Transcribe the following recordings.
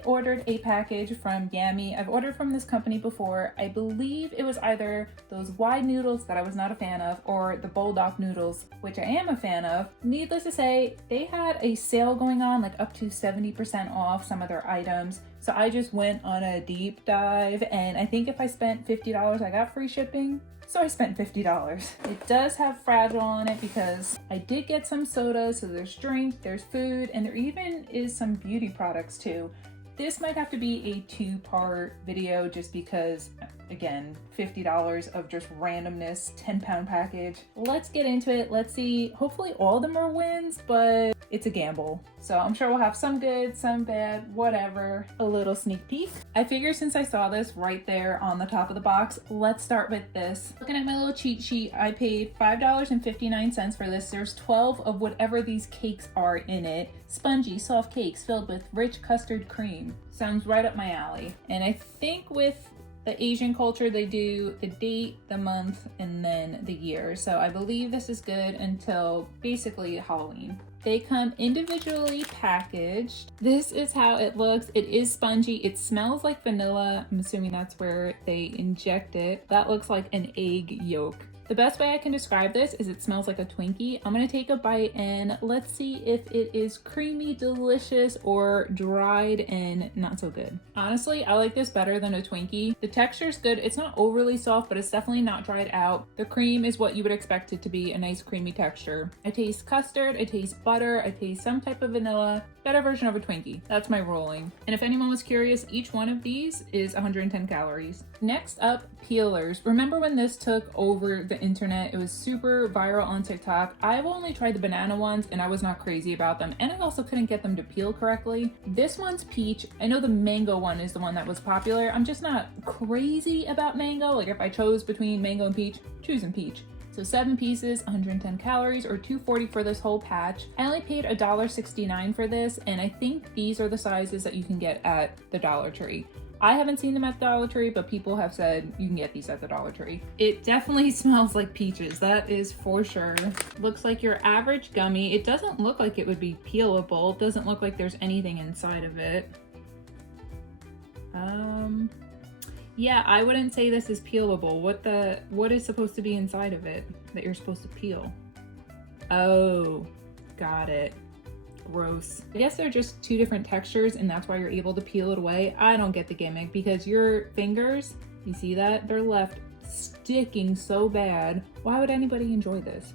I ordered a package from Yummy. I've ordered from this company before. I believe it was either those wide noodles that I was not a fan of or the Buldak noodles, which I am a fan of. Needless to say, they had a sale going on, like up to 70% off some of their items. So I just went on a deep dive, and I think if I spent $50, I got free shipping. So I spent $50. It does have Fragile on it because I did get some soda, so there's drink, there's food, and there even is some beauty products too. This might have to be a 2-part video just because, again, $50 of just randomness, 10-pound package. Let's get into it. Let's see. Hopefully all of them are wins, but it's a gamble. So I'm sure we'll have some good, some bad, whatever. A little sneak peek. I figure since I saw this right there on the top of the box, let's start with this. Looking at my little cheat sheet, I paid $5.59 for this. There's 12 of whatever these cakes are in it. Spongy, soft cakes filled with rich custard cream. Sounds right up my alley. And I think with the Asian culture, they do the date, the month, and then the year. So I believe this is good until basically Halloween. They come individually packaged. This is how it looks. It is spongy. It smells like vanilla. I'm assuming that's where they inject it. That looks like an egg yolk. The best way I can describe this is it smells like a Twinkie. I'm gonna take a bite and let's see if it is creamy, delicious, or dried and not so good. Honestly, I like this better than a Twinkie. The texture's good. It's not overly soft, but it's definitely not dried out. The cream is what you would expect it to be, a nice creamy texture. I taste custard, I taste butter, I taste some type of vanilla. Better version of a Twinkie. That's my ruling. And if anyone was curious, each one of these is 110 calories. Next up, peelers. Remember when this took over the internet? It was super viral on TikTok. I've only tried the banana ones and I was not crazy about them. And I also couldn't get them to peel correctly. This one's peach. I know the mango one is the one that was popular. I'm just not crazy about mango. Like if I chose between mango and peach, choosing peach. So 7 pieces, 110 calories, or $2.40 for this whole patch. I only paid $1.69 for this, and I think these are the sizes that you can get at the Dollar Tree. I haven't seen them at the Dollar Tree, but people have said you can get these at the Dollar Tree. It definitely smells like peaches, that is for sure. Looks like your average gummy. It doesn't look like it would be peelable. It doesn't look like there's anything inside of it. Yeah, I wouldn't say this is peelable. What is supposed to be inside of it that you're supposed to peel? Oh, got it. Gross. I guess they're just 2 different textures and that's why you're able to peel it away. I don't get the gimmick because your fingers, you see that? They're left sticking so bad. Why would anybody enjoy this?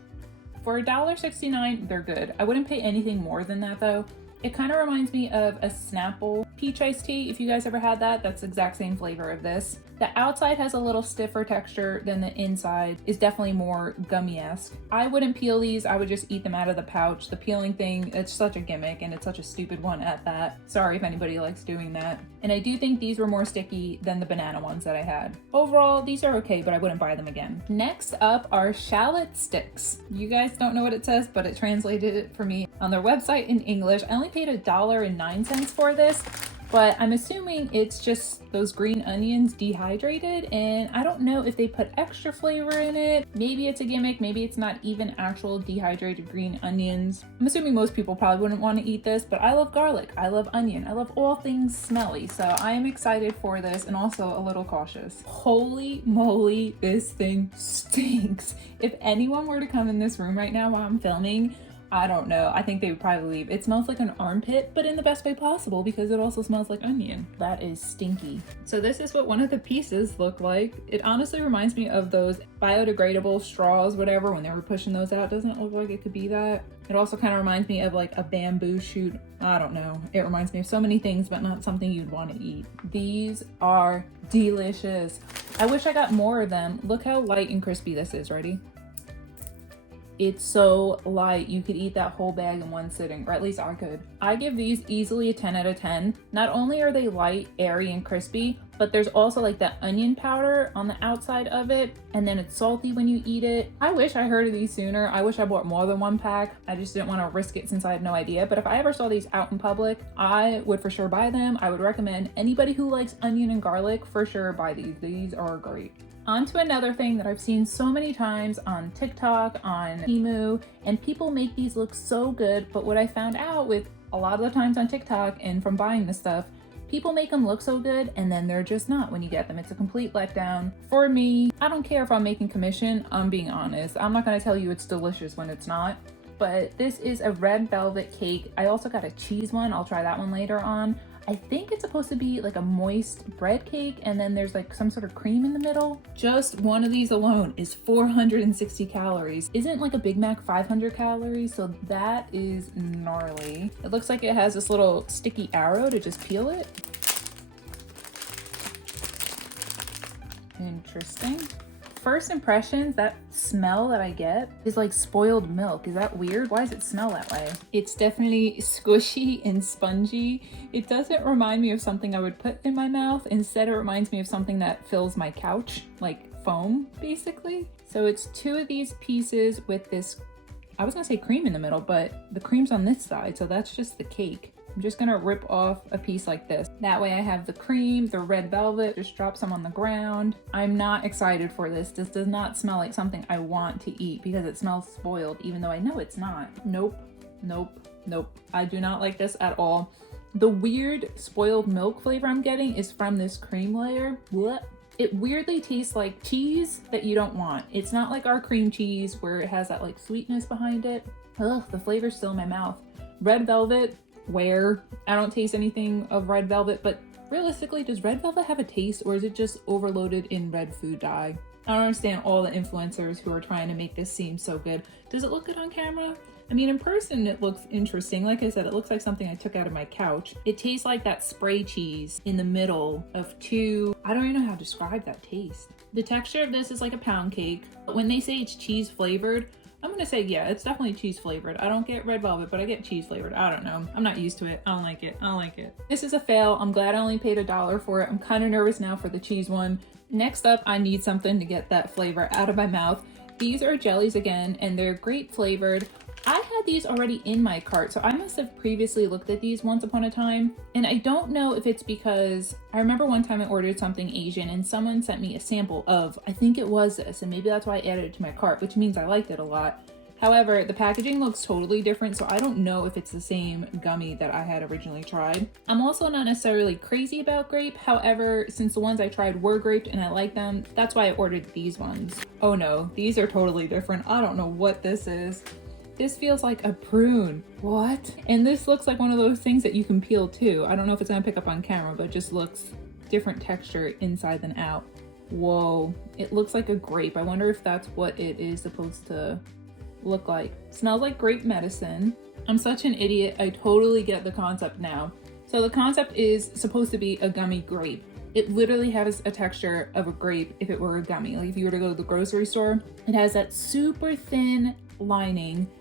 For $1.69, they're good. I wouldn't pay anything more than that though. It kind of reminds me of a Snapple peach iced tea. If you guys ever had that, that's the exact same flavor of this. The outside has a little stiffer texture than the inside is definitely more gummy-esque. I wouldn't peel these, I would just eat them out of the pouch. The peeling thing, it's such a gimmick and it's such a stupid one at that. Sorry if anybody likes doing that. And I do think these were more sticky than the banana ones that I had. Overall, these are okay, but I wouldn't buy them again. Next up are shallot sticks. You guys don't know what it says, but it translated it for me on their website in English. I only paid $1.09 for this. But I'm assuming it's just those green onions dehydrated, and I don't know if they put extra flavor in it. Maybe it's a gimmick, maybe it's not even actual dehydrated green onions. I'm assuming most people probably wouldn't want to eat this, but I love garlic, I love onion, I love all things smelly, so I am excited for this and also a little cautious. Holy moly, this thing stinks. If anyone were to come in this room right now while I'm filming, I don't know. I think they would probably leave. It smells like an armpit, but in the best way possible because it also smells like onion. That is stinky. So this is what one of the pieces look like. It honestly reminds me of those biodegradable straws, whatever, when they were pushing those out. Doesn't it look like it could be that? It also kind of reminds me of like a bamboo shoot. I don't know. It reminds me of so many things, but not something you'd want to eat. These are delicious. I wish I got more of them. Look how light and crispy this is. Ready? It's so light, you could eat that whole bag in one sitting, or at least I could. I give these easily a 10 out of 10. Not only are they light, airy, and crispy, but there's also like that onion powder on the outside of it, and then it's salty when you eat it. I wish I heard of these sooner. I wish I bought more than 1 pack. I just didn't want to risk it since I had no idea, but if I ever saw these out in public, I would for sure buy them. I would recommend anybody who likes onion and garlic for sure buy these. These are great. On to another thing that I've seen so many times on TikTok, on Temu, and people make these look so good, but what I found out with a lot of the times on TikTok and from buying this stuff, People make them look so good and then they're just not when you get them. It's a complete letdown. For me, I don't care if I'm making commission, I'm being honest. I'm not gonna tell you it's delicious when it's not. But this is a red velvet cake. I also got a cheese one. I'll try that one later on. I think it's supposed to be like a moist bread cake and then there's like some sort of cream in the middle. Just one of these alone is 460 calories. Isn't like a Big Mac 500 calories? So that is gnarly. It looks like it has this little sticky arrow to just peel it. Interesting. First impressions, that smell that I get is like spoiled milk. Is that weird? Why does it smell that way? It's definitely squishy and spongy. It doesn't remind me of something I would put in my mouth. Instead, it reminds me of something that fills my couch, like foam, basically. So it's 2 of these pieces with this, I was gonna say cream in the middle, but the cream's on this side, so that's just the cake. I'm just gonna rip off a piece like this. That way I have the cream, the red velvet, just drop some on the ground. I'm not excited for this. This does not smell like something I want to eat because it smells spoiled, even though I know it's not. Nope, nope, nope. I do not like this at all. The weird spoiled milk flavor I'm getting is from this cream layer. Blech. It weirdly tastes like cheese that you don't want. It's not like our cream cheese where it has that like sweetness behind it. Ugh, the flavor's still in my mouth. Red velvet, where I don't taste anything of red velvet, but realistically, does red velvet have a taste or is it just overloaded in red food dye? I don't understand all the influencers who are trying to make this seem so good. Does it look good on camera? I mean, in person, it looks interesting. Like I said, it looks like something I took out of my couch. It tastes like that spray cheese in the middle of 2, I don't even know how to describe that taste. The texture of this is like a pound cake. But when they say it's cheese flavored, I'm gonna say, yeah, it's definitely cheese flavored. I don't get red velvet, but I get cheese flavored. I don't know. I'm not used to it. I don't like it. I don't like it. This is a fail. I'm glad I only paid $1 for it. I'm kind of nervous now for the cheese one. Next up, I need something to get that flavor out of my mouth. These are jellies again, and they're grape flavored. I had these already in my cart, so I must have previously looked at these once upon a time. And I don't know if it's because I remember one time I ordered something Asian and someone sent me a sample of, I think it was this, and maybe that's why I added it to my cart, which means I liked it a lot. However, the packaging looks totally different, so I don't know if it's the same gummy that I had originally tried. I'm also not necessarily crazy about grape. However, since the ones I tried were grape and I like them, that's why I ordered these ones. Oh no, these are totally different. I don't know what this is. This feels like a prune. What? And this looks like one of those things that you can peel too. I don't know if it's gonna pick up on camera, but it just looks different texture inside than out. Whoa, it looks like a grape. I wonder if that's what it is supposed to look like. Smells like grape medicine. I'm such an idiot. I totally get the concept now. So the concept is supposed to be a gummy grape. It literally has a texture of a grape if it were a gummy. Like if you were to go to the grocery store, it has that super thin lining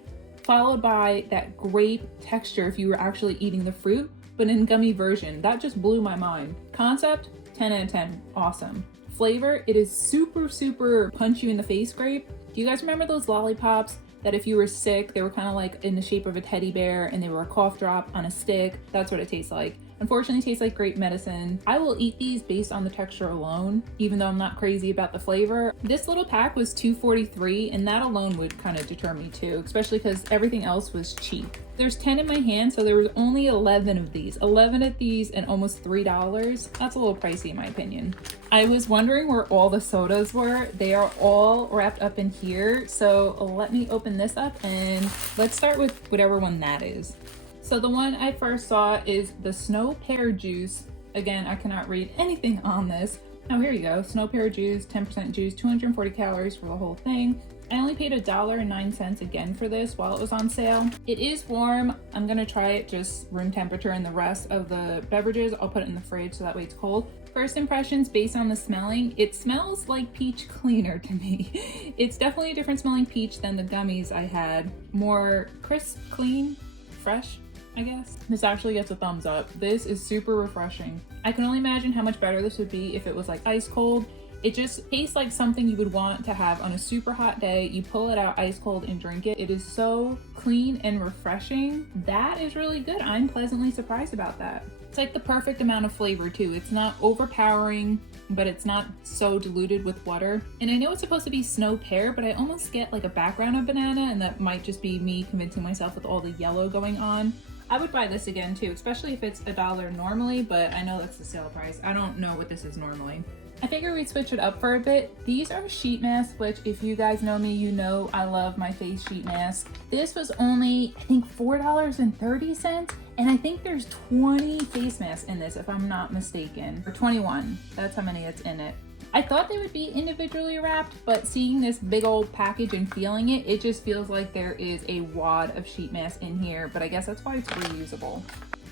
followed by that grape texture if you were actually eating the fruit, but in gummy version. That just blew my mind. Concept, 10 out of 10, awesome. Flavor, it is super, super punch you in the face grape. Do you guys remember those lollipops that if you were sick, they were kind of like in the shape of a teddy bear and they were a cough drop on a stick? That's what it tastes like. Unfortunately, it tastes like grape medicine. I will eat these based on the texture alone, even though I'm not crazy about the flavor. This little pack was $2.43, and that alone would kind of deter me too, especially because everything else was cheap. There's 10 in my hand, so there was only 11 of these. 11 of these and almost $3. That's a little pricey in my opinion. I was wondering where all the sodas were. They are all wrapped up in here. So let me open this up and let's start with whatever one that is. So the one I first saw is the Snow Pear Juice. Again, I cannot read anything on this. Oh, here you go. Snow Pear Juice, 10% juice, 240 calories for the whole thing. I only paid $1.09 again for this while it was on sale. It is warm. I'm gonna try it just room temperature, and the rest of the beverages I'll put it in the fridge so that way it's cold. First impressions based on the smelling, it smells like peach cleaner to me. It's definitely a different smelling peach than the gummies I had. More crisp, clean, fresh, I guess. This actually gets a thumbs up. This is super refreshing. I can only imagine how much better this would be if it was like ice cold. It just tastes like something you would want to have on a super hot day. You pull it out ice cold and drink it. It is so clean and refreshing. That is really good. I'm pleasantly surprised about that. It's like the perfect amount of flavor too. It's not overpowering, but it's not so diluted with water. And I know it's supposed to be snow pear, but I almost get like a background of banana, and that might just be me convincing myself with all the yellow going on. I would buy this again too, especially if it's $1 normally, but I know that's the sale price. I don't know what this is normally. I figure we'd switch it up for a bit. These are sheet masks, which if you guys know me, you know I love my face sheet mask. This was only, I think, $4.30, and I think there's 20 face masks in this, if I'm not mistaken. Or 21, that's how many it's in it. I thought they would be individually wrapped, but seeing this big old package and feeling it, it just feels like there is a wad of sheet mask in here, but I guess that's why it's reusable.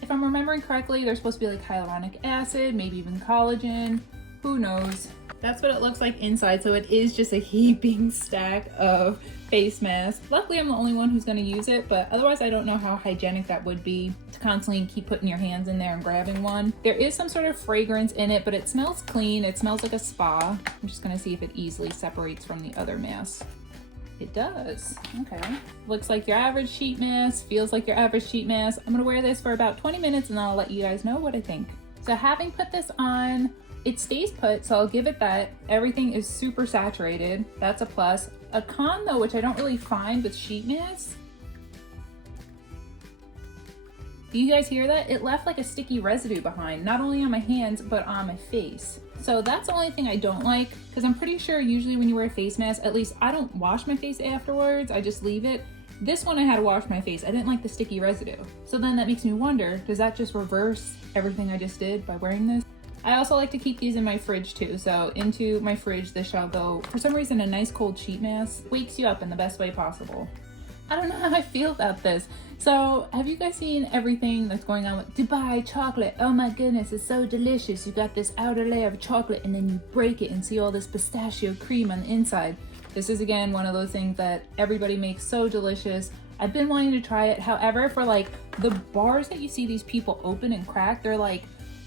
If I'm remembering correctly, there's supposed to be like hyaluronic acid, maybe even collagen. Who knows? That's what it looks like inside, so it is just a heaping stack of face masks. Luckily, I'm the only one who's going to use it, but otherwise I don't know how hygienic that would be to constantly keep putting your hands in there and grabbing one. There is some sort of fragrance in it, but it smells clean. It smells like a spa. I'm just going to see if it easily separates from the other masks. It does. Okay. Looks like your average sheet mask, feels like your average sheet mask. I'm going to wear this for about 20 minutes and then I'll let you guys know what I think. So having put this on, it stays put, so I'll give it that. Everything is super saturated. That's a plus. A con though, which I don't really find with sheet masks. Do you guys hear that? It left like a sticky residue behind, not only on my hands, but on my face. So that's the only thing I don't like, because I'm pretty sure usually when you wear a face mask, at least I don't wash my face afterwards, I just leave it. This one I had to wash my face. I didn't like the sticky residue. So then that makes me wonder, does that just reverse everything I just did by wearing this? I also like to keep these in my fridge too, so into my fridge this shall go. For some reason, a nice cold sheet mask wakes you up in the best way possible. I don't know how I feel about this. So have you guys seen everything that's going on with Dubai chocolate? Oh my goodness, it's so delicious. You got this outer layer of chocolate and then you break it and see all this pistachio cream on the inside. This is again one of those things that everybody makes so delicious. I've been wanting to try it. However, for like the bars that you see these people open and crack, they're like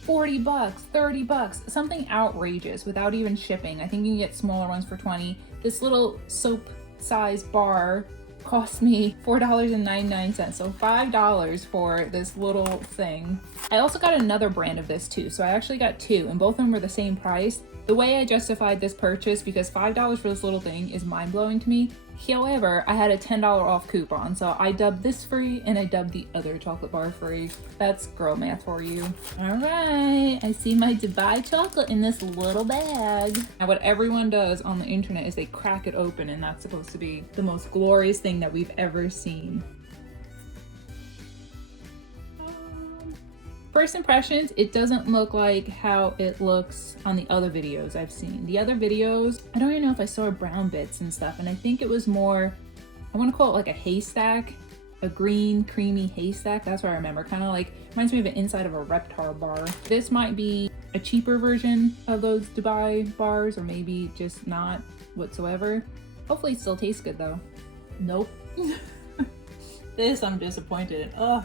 $40, $30, something outrageous without even shipping. I think you can get smaller ones for 20. This little soap size bar cost me $4.99, so $5 for this little thing. I also got another brand of this too, so I actually got two and both of them were the same price. The way I justified this purchase, because $5 for this little thing is mind-blowing to me. However, I had a $10 off coupon, so I dubbed this free and I dubbed the other chocolate bar free. That's girl math for you. All right, I see my Dubai chocolate in this little bag. Now what everyone does on the internet is they crack it open, and that's supposed to be the most glorious thing that we've ever seen. First impressions, it doesn't look like how it looks on the other videos I've seen. The other videos, I don't even know if I saw brown bits and stuff, and I think it was more, I want to call it like a haystack, a green creamy haystack. That's what I remember. Kind of like, reminds me of the inside of a Reptar bar. This might be a cheaper version of those Dubai bars, or maybe just not whatsoever. Hopefully it still tastes good though. Nope. This I'm disappointed in. Ugh.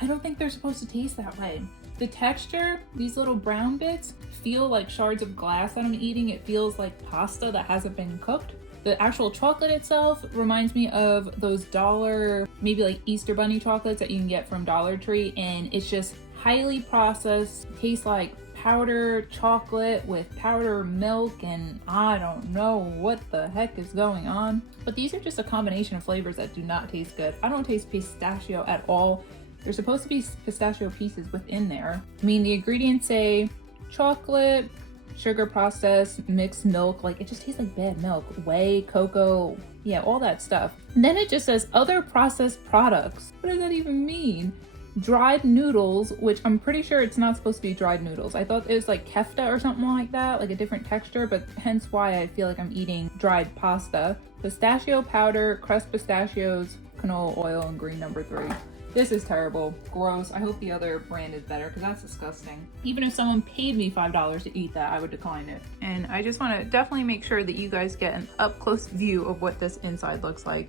I don't think they're supposed to taste that way. The texture, these little brown bits, feel like shards of glass that I'm eating. It feels like pasta that hasn't been cooked. The actual chocolate itself reminds me of those dollar, maybe like Easter Bunny chocolates that you can get from Dollar Tree, and it's just highly processed. It tastes like powder chocolate with powder milk, and I don't know what the heck is going on. But these are just a combination of flavors that do not taste good. I don't taste pistachio at all. There's supposed to be pistachio pieces within there. I mean, the ingredients say chocolate, sugar processed, mixed milk. Like, it just tastes like bad milk. Whey, cocoa, yeah, all that stuff. And then it just says other processed products. What does that even mean? Dried noodles, which I'm pretty sure it's not supposed to be dried noodles. I thought it was like kefta or something like that, like a different texture, but hence why I feel like I'm eating dried pasta. Pistachio powder, crushed pistachios, canola oil, and green number 3. This is terrible. Gross. I hope the other brand is better, because that's disgusting. Even if someone paid me $5 to eat that, I would decline it. And I just want to definitely make sure that you guys get an up-close view of what this inside looks like.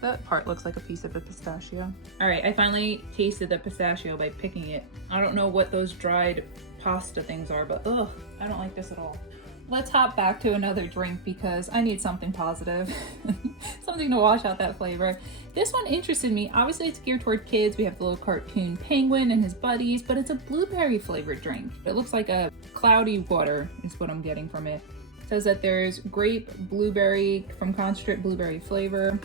That part looks like a piece of a pistachio. All right, I finally tasted the pistachio by picking it. I don't know what those dried pasta things are, but ugh, I don't like this at all. Let's hop back to another drink because I need something positive. Something to wash out that flavor. This one interested me. Obviously it's geared toward kids. We have the little cartoon penguin and his buddies, but it's a blueberry flavored drink. It looks like a cloudy water is what I'm getting from it. It says that there's grape, blueberry from concentrate blueberry flavor.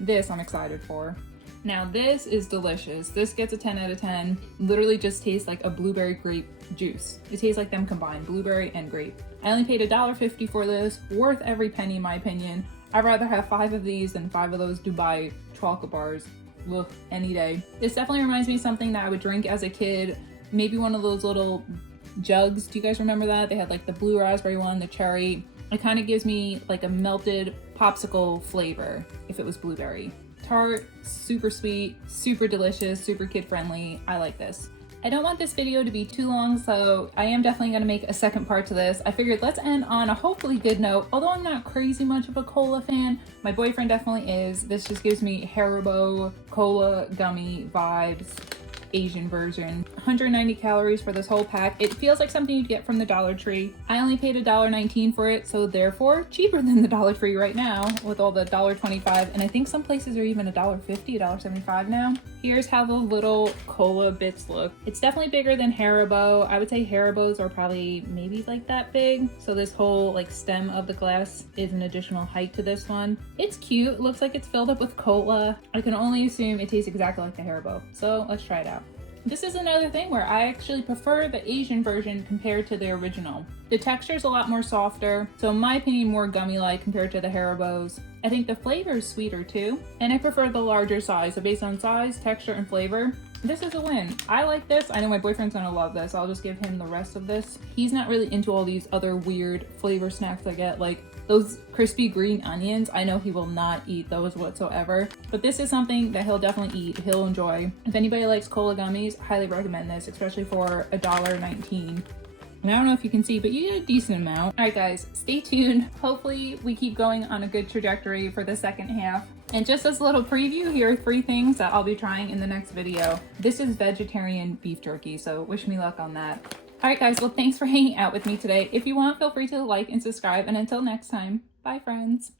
This I'm excited for. Now this is delicious. This gets a 10 out of 10. Literally just tastes like a blueberry grape juice. It tastes like them combined, blueberry and grape. I only paid $1.50 for this, worth every penny in my opinion. I'd rather have 5 of these than 5 of those Dubai chocolate bars. Ugh, any day. This definitely reminds me of something that I would drink as a kid. Maybe one of those little jugs. Do you guys remember that? They had like the blue raspberry one, the cherry. It kind of gives me like a melted popsicle flavor if it was blueberry. Tart, super sweet, super delicious, super kid friendly. I like this. I don't want this video to be too long, so I am definitely going to make a second part to this. I figured let's end on a hopefully good note. Although I'm not crazy much of a cola fan, my boyfriend definitely is. This just gives me Haribo cola gummy vibes. Asian version. 190 calories for this whole pack. It feels like something you'd get from the Dollar Tree. I only paid $1.19 for it, so therefore cheaper than the Dollar Tree right now with all the $1.25, and I think some places are even $1.50, $1.75 now. Here's how the little cola bits look. It's definitely bigger than Haribo. I would say Haribos are probably maybe like that big, so this whole like stem of the glass is an additional height to this one. It's cute. It looks like it's filled up with cola. I can only assume it tastes exactly like the Haribo, so let's try it out. This is another thing where I actually prefer the Asian version compared to the original. The texture is a lot more softer, so in my opinion more gummy-like compared to the Haribos. I think the flavor is sweeter too, and I prefer the larger size, so based on size, texture, and flavor, this is a win. I like this. I know my boyfriend's gonna love this. I'll just give him the rest of this. He's not really into all these other weird flavor snacks I get, like those crispy green onions. I know he will not eat those whatsoever, but this is something that he'll definitely eat, he'll enjoy. If anybody likes cola gummies, highly recommend this, especially for $1.19. And I don't know if you can see, but you get a decent amount. All right guys, stay tuned. Hopefully we keep going on a good trajectory for the second half. And just as a little preview, here are 3 things that I'll be trying in the next video. This is vegetarian beef jerky, so wish me luck on that. Alright guys, well thanks for hanging out with me today. If you want, feel free to like and subscribe, and until next time, bye friends.